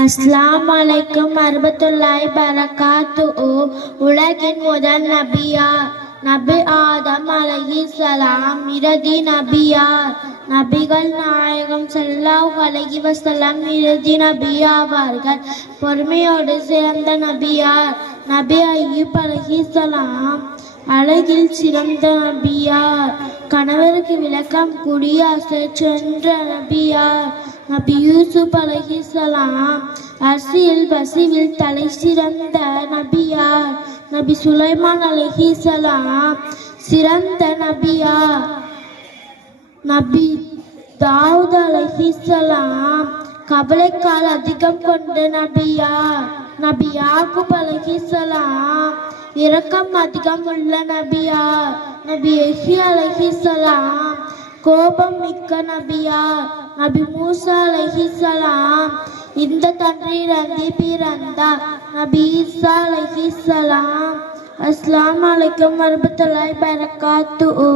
அஸ்ஸலாமு அலைக்கும் வரஹ்மத்துல்லாஹி பரகாத்துஹு. உலகின் முதல் நபியார் நபி ஆதம் அலைஹிஸ்ஸலாம். இறுதி நபியார் நபிகள் நாயகம் ஸல்லல்லாஹு அலைஹி வஸல்லம் இறுதி நபியாவார்கள். பொறுமையோடு சிறந்த நபியார் நபி அய்யூப் அலைஹிஸ்ஸலாம். அழகில் சிறந்த நபியார் கணவருக்கு விளக்கம் கூடிய சென்ற நபியார் நபி யூசுப் அலைஹிஸ்ஸலாம். அரசியல் பசிவில் தலை சிறந்த நபியார் நபி சுலைமான் அலைஹிஸ்ஸலாம். சிறந்த நபியார் நபி தாவூத் அலைஹிஸ்ஸலாம். கவலைக்கால் அதிகம் கொண்ட நபியார் நபி யாக்கூப் அலைஹிஸ்ஸலாம். இரக்கம் அதிகம் உள்ள நபியார் நபி யஹ்யா அலைஹிஸ்ஸலாம். கோபம் மிக்க நபியார் நபி மூசா அலைஹிஸ்ஸலாம். இந்த தன்றிலிருந்து பிறந்தார் நபி ஈசா அலைஹிஸ்ஸலாம். அஸ்ஸலாமு அலைக்கும் வரஹ்மத்துல்லாஹி பரகாத்துஹு.